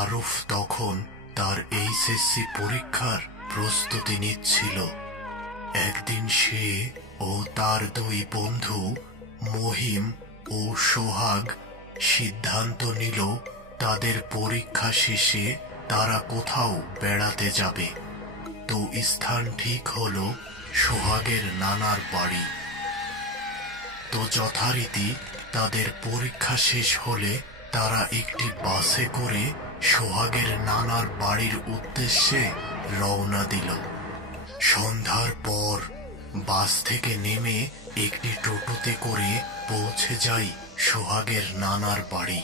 আরুফ তখন তার এইচএসসি পরীক্ষার প্রস্তুতি নিচ্ছিল। একদিন সে ও তার দুই বন্ধু মহিম ও সোহাগ সিদ্ধান্ত নিল তাদের পরীক্ষা শেষে তারা কোথাও বেড়াতে যাবে। তো স্থান ঠিক হলো সোহাগের নানার বাড়ি। তো যথারীতি তাদের পরীক্ষা শেষ হলে তারা একটি বাসে করে সোহাগের নানার বাড়ির উদ্দেশ্যে রওনা দিল। সন্ধ্যার পর বাস থেকে নেমে একটি টোটোতে করে পৌঁছে যায় সোহাগের নানার বাড়ি।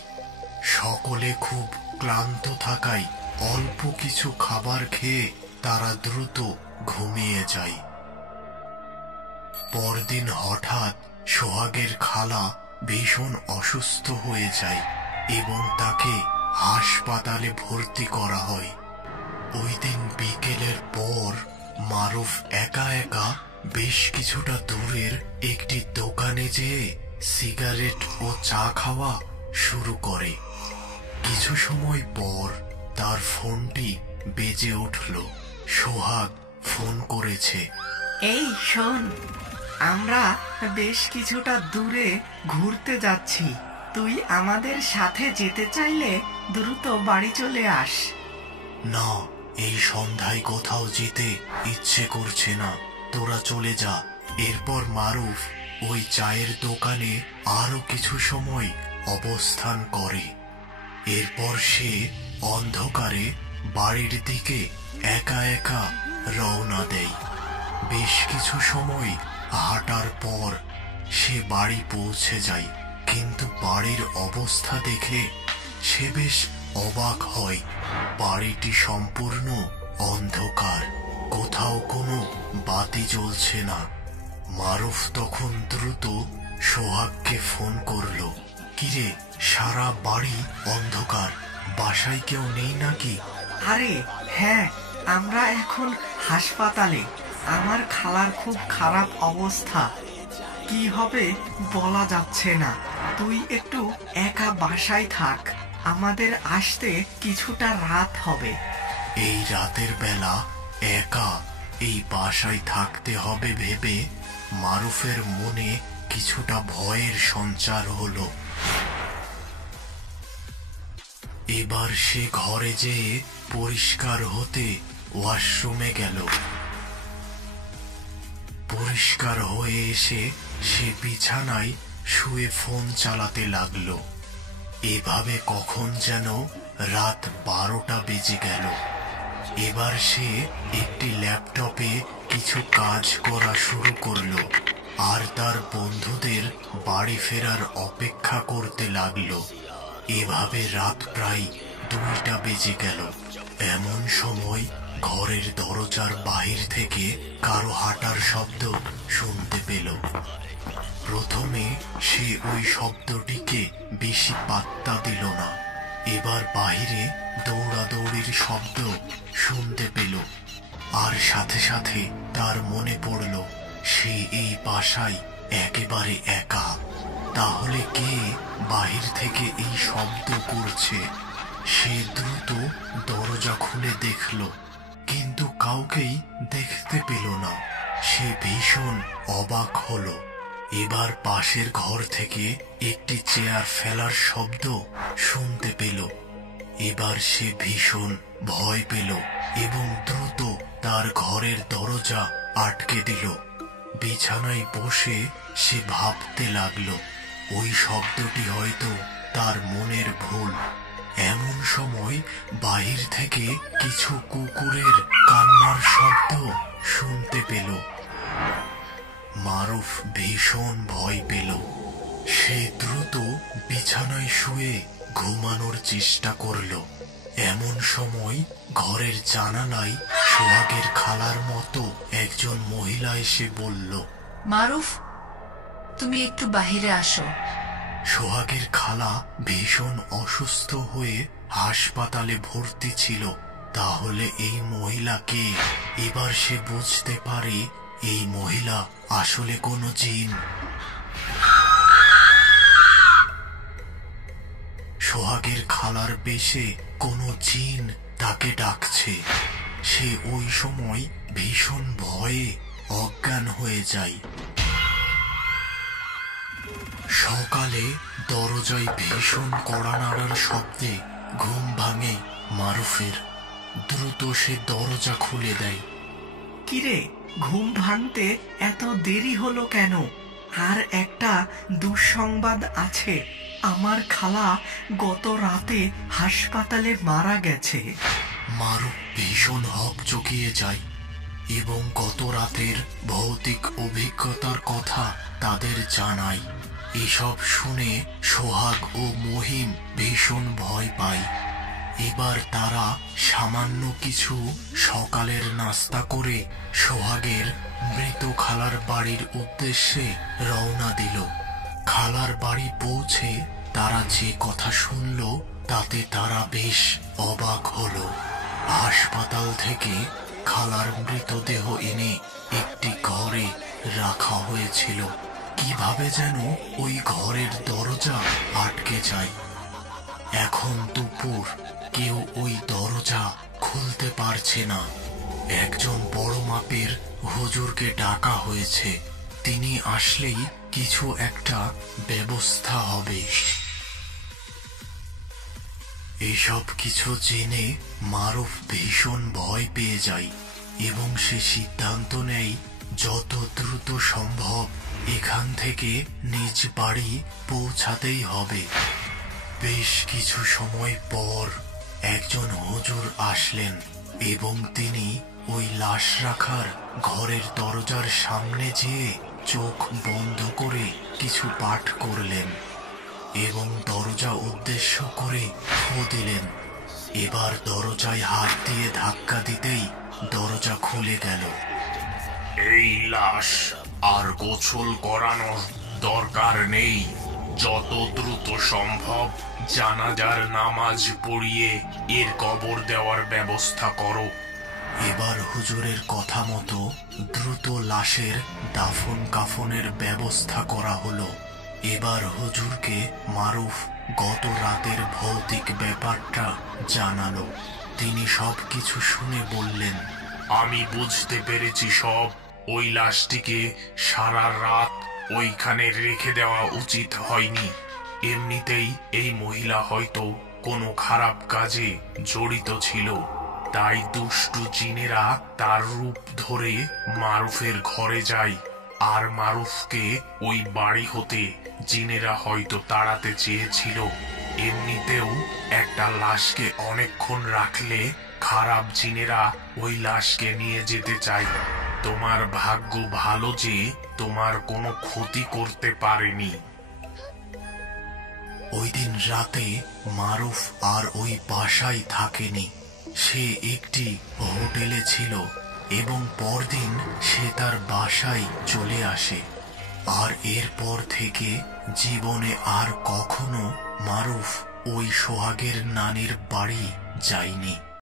সকলে খুব ক্লান্ত থাকায় অল্প কিছু খাবার খেয়ে তারা দ্রুত ঘুমিয়ে যায়। পরদিন হঠাৎ সোহাগের খালা ভীষণ অসুস্থ হয়ে যায় এবং তাকে হাসপাতালে ভর্তি করা হয়। ওই দিন বিকেলের পর মারুফ একা একা বেশ কিছুটা দূরের একটি দোকানে যেয়ে সিগারেট ও চা খাওয়া শুরু করে। কিছু সময় পর তার ফোনটি বেজে উঠল। সোহাগ ফোন করেছে। এই শোন, আমরা বেশ কিছুটা দূরে ঘুরতে যাচ্ছি। তুই আমাদের সাথে যেতে চাইলে দ্রুত বাড়ি চলে আস। না, এই সন্ধ্যায় কোথাও যেতে ইচ্ছে করছে না, তোরা চলে যা। এরপর মারুফ ওই চায়ের দোকানে আরো কিছু সময় অবস্থান করে। এরপর সে অন্ধকারে বাড়ির দিকে একা একা রওনা দেয়। বেশ কিছু সময় হাঁটার পর সে বাড়ি পৌঁছে যায়, কিন্তু বাড়ির অবস্থা দেখে সে বেশ অবাক হয়। বাড়িটি সম্পূর্ণ অন্ধকার, কোথাও কোনো বাতি জ্বলছে না। মারুফ তখন দ্রুত সোহাগকে ফোন করলো। কিরে, সারা বাড়ি অন্ধকার, বাসায় কেউ নেই নাকি? আরে হ্যাঁ, আমরা এখন হাসপাতালে। আমার খালার খুব খারাপ অবস্থা, কি হবে বলা যাচ্ছে না। তুই একটু একা বাসায় থাক, আমাদের আসতে কিছুটা রাত হবে। এই রাতের বেলা একা এই বাসায় থাকতে হবে ভেবে মারুফের মনে কিছুটা ভয়ের সঞ্চার হলো। এবার সে ঘরে যেয়ে পরিষ্কার হতে ওয়াশরুমে গেল। পরিষ্কার হয়ে এসে সে বিছানায় শুয়ে ফোন চালাতে লাগলো। এভাবে কখন যেন রাত 12টা বেজে গেল। এবার সে একটি ল্যাপটপে কিছু কাজ করা শুরু করলো আর তার বন্ধুদের বাড়ি ফেরার অপেক্ষা করতে লাগলো। এভাবে রাত প্রায় 2টা বেজে গেল। এমন সময় ঘরের দরজার বাহির থেকে কারো হাঁটার শব্দ শুনতে পেল। প্রথমে সে ওই শব্দটিকে বেশি পাত্তা দিল না। এবার বাহিরে দৌড়াদৌড়ির শব্দ শুনতে পেল, আর সাথে সাথে তার মনে পড়ল সে এই বাসায় একেবারে একা। তাহলে কে বাহির থেকে এই শব্দ করছে? সে দ্রুত দরজা খুলে দেখল, কিন্তু কাউকেই দেখতে পেল না। সে ভীষণ অবাক হলো। এবার পাশের ঘর থেকে একটি চেয়ার ফেলার শব্দ শুনতে পেল। এবার সে ভীষণ ভয় পেল এবং দ্রুত তার ঘরের দরজা আটকে দিল। বিছানায় বসে সে ভাবতে লাগলো ওই শব্দটি হয়তো তার মনের ভুল। এমন সময় বাহির থেকে কিছু কুকুরের কান্নার শব্দ শুনতে পেল। মারুফ ভীষণ ভয় পেল। সে দ্রুত বিছানায় শুয়ে ঘুমানোর চেষ্টা করল। এমন সময় ঘরের জানালায় সোহাগের খালার মতো একজন মহিলা এসে বলল, মারুফ, তুমি একটু বাহিরে আসো। সোহাগের খালা ভীষণ অসুস্থ হয়ে হাসপাতালে ভর্তি ছিল। তাহলে এই মহিলাকে? এবার সে বুঝতে পারে এই মহিলা আসলে কোনো জিন। সোহাগের খালার বেশে কোনো জিন তাকে ডাকছে। সে ওই সময় ভীষণ ভয়ে অজ্ঞান হয়ে যায়। সকালে দরজায় ভীষণ কড়া নাড়ার শব্দে ঘুম ভাঙে মারুফের। দ্রুত সে দরজা খুলে দেয়। কিরে, ঘুম ভাঙতে এত দেরি হলো কেন? আর একটা দুঃসংবাদ আছে, আমার খালা গত রাতে হাসপাতালে মারা গেছে। মারুফ ভীষণ হকচকিয়ে যায় এবং গত রাতের ভৌতিক অভিজ্ঞতার কথা তাদের জানায়। এসব শুনে সোহাগ ও মহিম ভীষণ ভয় পায়। এবার তারা সামান্য কিছু সকালের নাস্তা করে সোহাগের মৃত খালার বাড়ির উদ্দেশ্যে রওনা দিল। খালার বাড়ি পৌঁছে তারা যে কথা শুনল তাতে তারা বেশ অবাক হলো। হাসপাতাল থেকে খালার মৃতদেহ এনে একটি ঘরে রাখা হয়েছিল। কিভাবে যেন ওই ঘরের দরজা আটকে যায়। এখন দুপুর, কেউ ওই দরজা খুলতে পারছে না। একজন বড় মাপের হুজুরকে ডাকা হয়েছে। তিনি আসলেই কিছু একটা ব্যবস্থা হবে। এসব কিছু জেনে মারুফ ভীষণ ভয় পেয়ে যায় এবং সে সিদ্ধান্ত নেয় যত দ্রুত সম্ভব এখান থেকে নিজ বাড়ি পৌঁছাতেই হবে। বেশ কিছু সময় পর একজন হুজুর আসলেন এবং তিনি ওই লাশ রাখার ঘরের দরজার সামনে যেয়ে চোখ বন্ধ করে কিছু পাঠ করলেন এবং দরজা উদ্দেশ্য করে ফু দিলেন। এবার দরজায় হাত দিয়ে ধাক্কা দিতেই দরজা খুলে গেল। এই লাশ আর গোসল করানোর দরকার নেই। যত দ্রুত সম্ভব জানাজার নামাজ পড়িয়ে এর কবর দেওয়ার ব্যবস্থা করো। এবার হুজুরের কথা মতো দ্রুত লাশের দাফন কাফনের ব্যবস্থা করা হলো। এবার হুজুরকে মারুফ গত রাতের ভৌতিক ব্যাপারটা জানালো। তিনি সবকিছু শুনে বললেন, আমি বুঝতে পেরেছি সব। ওই লাশটিকে সারা রাত ওইখানে রেখে দেওয়া উচিত হয়নি। এমনিতেই এই মহিলা হয়তো কোনো খারাপ কাজে জড়িত ছিল, তাই দুষ্টু জিনেরা তার রূপ ধরে মারুফের ঘরে যায়। আর মারুফকে ওই বাড়ি হতে জিনেরা হয়তো তাড়াতে চেয়েছিল। এমনিতেও একটা লাশকে অনেকক্ষণ রাখলে খারাপ জিনেরা ওই লাশকে নিয়ে যেতে চায়। তোমার ভাগ্য ভালো যে তোমার কোনো ক্ষতি করতে পারেনি। ওই দিন রাতে মারুফ আর ওই বাসায় থাকেনি। সে একটি হোটেলে ছিল এবং পরদিন সে তার বাসায় চলে আসে। আর এরপর থেকে জীবনে আর কখনো মারুফ ওই সোহাগের নানির বাড়ি যায়নি।